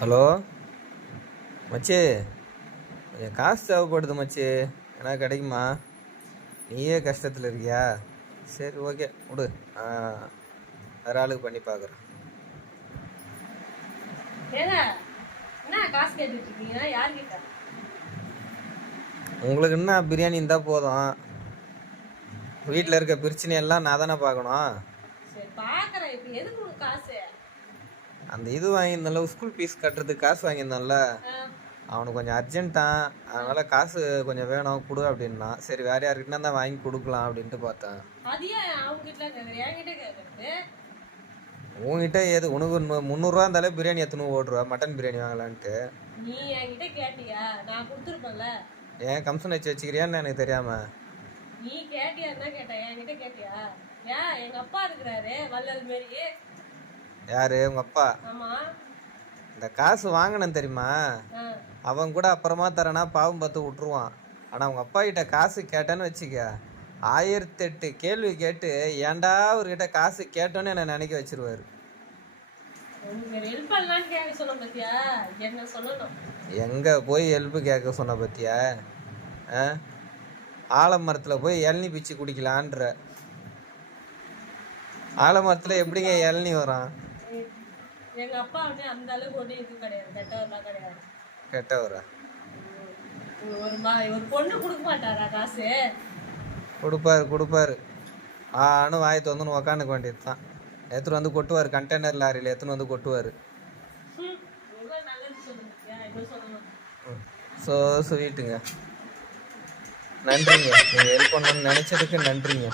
Hello? மச்சி கொஞ்சம் காசு தேவைப்படுது மச்சி. ஏன்னா கிடைக்குமா? நீயே கஷ்டத்தில் இருக்கியா? சரி ஓகே விடு. வேற ஆளுக்கு பண்ணி பார்க்குறேன் உங்களுக்கு என்ன பிரியாணி இருந்தால் போதும். வீட்டில் இருக்க பிரச்சனையெல்லாம் நான் தானே பார்க்கணும் சரி பாக்குறேன். இப்ப எதுக்கு காசு? அந்த இது வாங்கியிருந்தோம்ல ஸ்கூல் ஃபீஸ் கட்டுறதுக்கு காசு வாங்கியிருந்தோம்ல ஆ, அவனுக்கு கொஞ்சம் அர்ஜென்ட்டான் அதனால காசு கொஞ்சம் வேணும் கொடு அப்படின்னா. சரி வேற யாருக்கிட்ட தான் வாங்கி கொடுக்கலாம் அப்படின்ட்டு பார்த்தேன். உங்ககிட்ட ஏது உனக்கு முந்நூறுரூவா இருந்தாலே பிரியாணி எத்தனை ஓடுருவா மட்டன் பிரியாணி வாங்கலான்ட்டு. நீ என்கிட்ட கேட்டியா? நான் கொடுத்துருப்பேன்ல. ஏன் கம்சன் வச்சு வச்சுக்கிறியான்னு எனக்கு தெரியாம. நீ கேட்டியா என்ன கேட்ட என்கிட்ட கேட்டியா? ஏன் எங்க அப்பா இருக்கிறாரு வள்ளல் மாரி. யாரு? உங்க அப்பா? இந்த காசு வாங்கினேன் தெரியுமா? அவன் கூட அப்புறமா தரேனா பாவம் பார்த்து விட்டுருவான். ஆனால் உங்க அப்பா கிட்ட காசு கேட்டேன்னு வச்சுக்க ஆயிரத்தெட்டு கேள்வி கேட்டு ஏன்டா அவர்கிட்ட காசு கேட்டோன்னு என்னை நினைக்க வச்சிருவாரு. ஹெல்ப் எங்கே போய் ஹெல்ப்பு கேட்க சொன்ன பத்தியா? ஆலமரத்தில் போய் இளநி பிச்சு குடிக்கலான்ற. ஆலமரத்தில் எப்படிங்க இளநி வரும்? எங்க அப்பா வந்து அந்த அளவுக்கு ஒன்றும் இது கிடையாது கெட்டவர்லாம் கிடையாது. கெட்டவரா? ஒரு மா ஒரு பொண்ணு கொடுக்க மாட்டாரா காசு? கொடுப்பாரு கொடுப்பாரு. ஆனு வாயை திறந்துன்னு உக்காந்துக்க வேண்டியது தான் எடுத்துட்டு வந்து கொட்டுவார் கண்டெய்னர் லாரியில் எடுத்துன்னு வந்து கொட்டுவார். ஸோ ஸ்வீட்டுங்க நன்றிங்க. நீங்கள் ஹெல்ப் பண்ணணும்னு நினச்சதுக்கு நன்றிங்க.